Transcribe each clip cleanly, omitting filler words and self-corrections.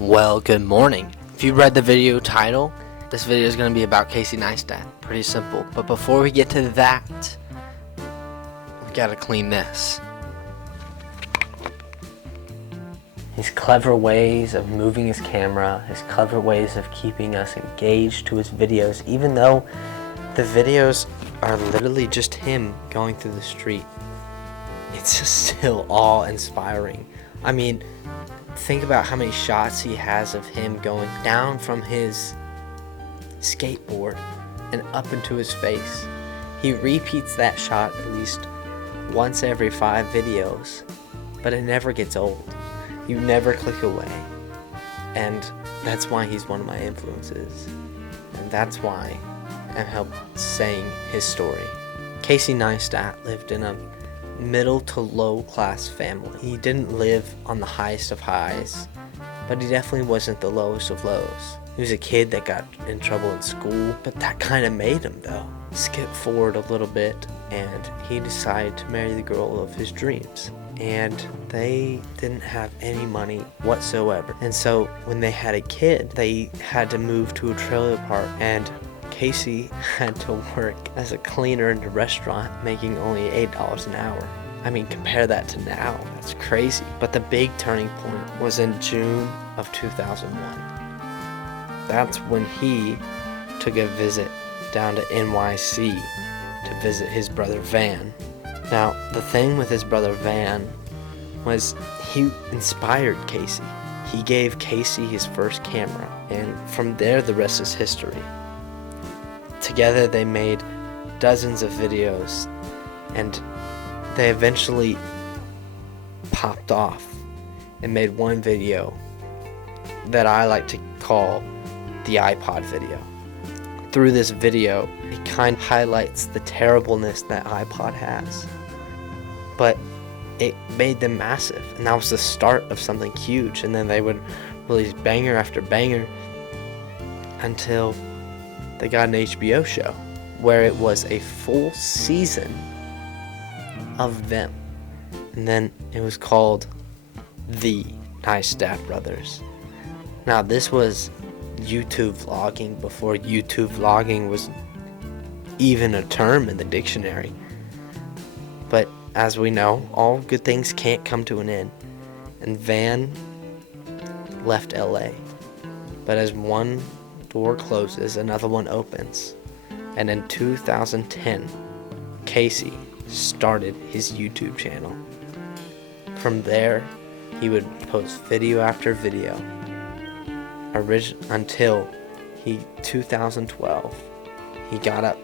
Well, good morning. If you read the video title, this video is going to be about Casey Neistat. Pretty simple. But before we get to that, we got to clean this. His clever ways of moving his camera, his clever ways of keeping us engaged to his videos, even though the videos are literally just him going through the street. It's just still awe-inspiring. I mean, think about how many shots he has of him going down from his skateboard and up into his face. He repeats that shot at least once every 5 videos, but it never gets old. You never click away. And that's why he's one of my influences. And that's why I'm helped saying his story. Casey Neistat lived in a middle to low class family. He didn't live on the highest of highs, but he definitely wasn't the lowest of lows. He was a kid that got in trouble in school, but that kind of made him though. Skip forward a little bit, and he decided to marry the girl of his dreams. And they didn't have any money whatsoever. And so when they had a kid, they had to move to a trailer park, and Casey had to work as a cleaner in a restaurant, making only $8 an hour. I mean, compare that to now. That's crazy. But the big turning point was in June of 2001. That's when he took a visit down to NYC to visit his brother Van. Now, the thing with his brother Van was he inspired Casey. He gave Casey his first camera, and from there the rest is history. Together they made dozens of videos, and they eventually popped off and made one video that I like to call the iPod video. Through this video, it kind of highlights the terribleness that iPod has, but it made them massive, and that was the start of something huge. And then they would release banger after banger until they got an HBO show where it was a full season of them. And then it was called The Neistat Brothers. Now, this was YouTube vlogging before YouTube vlogging was even a term in the dictionary. But as we know, all good things can't come to an end. And Van left LA. But as one door closes, another one opens. And in 2010, Casey started his YouTube channel. From there, he would post video after video until 2012 he got up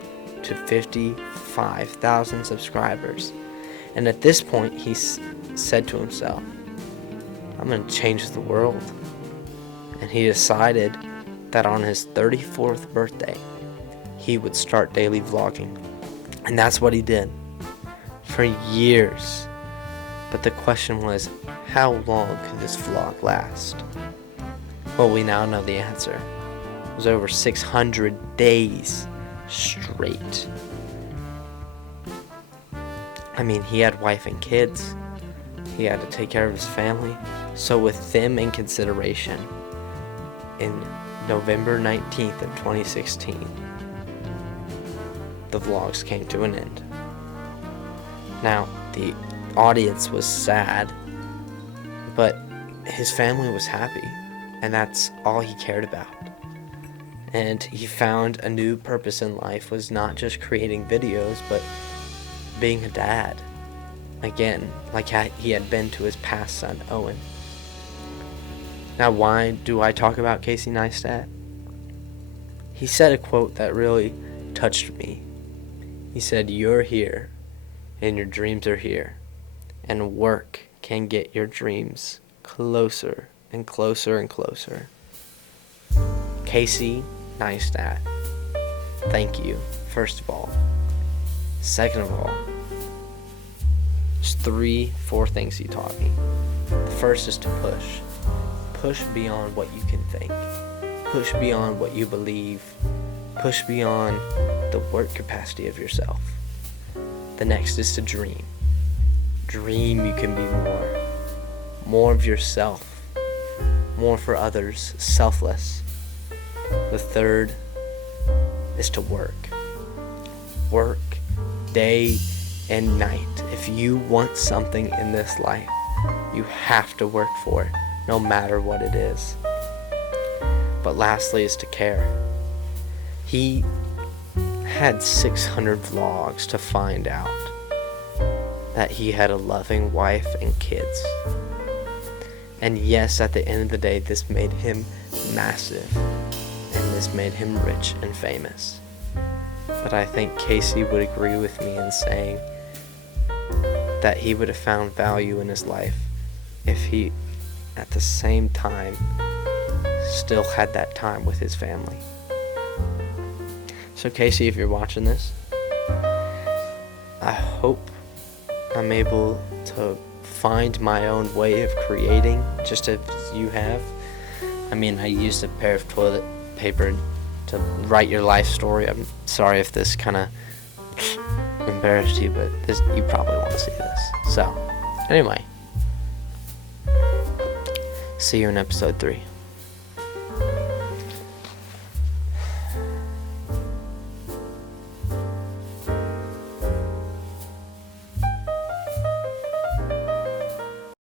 to 55,000 subscribers. And at this point, he said to himself, I'm going to change the world. And he decided that on his 34th birthday, he would start daily vlogging. And that's what he did for years. But the question was, how long could this vlog last? Well, we now know the answer. It was over 600 days straight. I mean, he had wife and kids. He had to take care of his family. So with them in consideration, in November 19th of 2016, the vlogs came to an end. Now, the audience was sad, but his family was happy, and that's all he cared about. And he found a new purpose in life, was not just creating videos, but being a dad. Again, like he had been to his past son, Owen. Now, why do I talk about Casey Neistat? He said a quote that really touched me. He said, "You're here, and your dreams are here, and work can get your dreams closer and closer and closer." Casey Neistat, thank you, first of all. Second of all, there's 4 things he taught me. The first is to push. Push beyond what you can think. Push beyond what you believe. Push beyond the work capacity of yourself. The next is to dream. Dream you can be more. More of yourself. more for others, selfless. The third is to work. Work day and night. If you want something in this life, you have to work for it, no matter what it is. But lastly is to care. He had 600 vlogs to find out that he had a loving wife and kids. And yes, at the end of the day, this made him massive, and this made him rich and famous. But I think Casey would agree with me in saying that he would have found value in his life if he, at the same time, still had that time with his family. So Casey, if you're watching this, I hope I'm able to find my own way of creating, just as you have. I mean, I used a pair of toilet paper to write your life story. I'm sorry if this kind of embarrassed you, but you probably want to see this. So, anyway, see you in episode 3.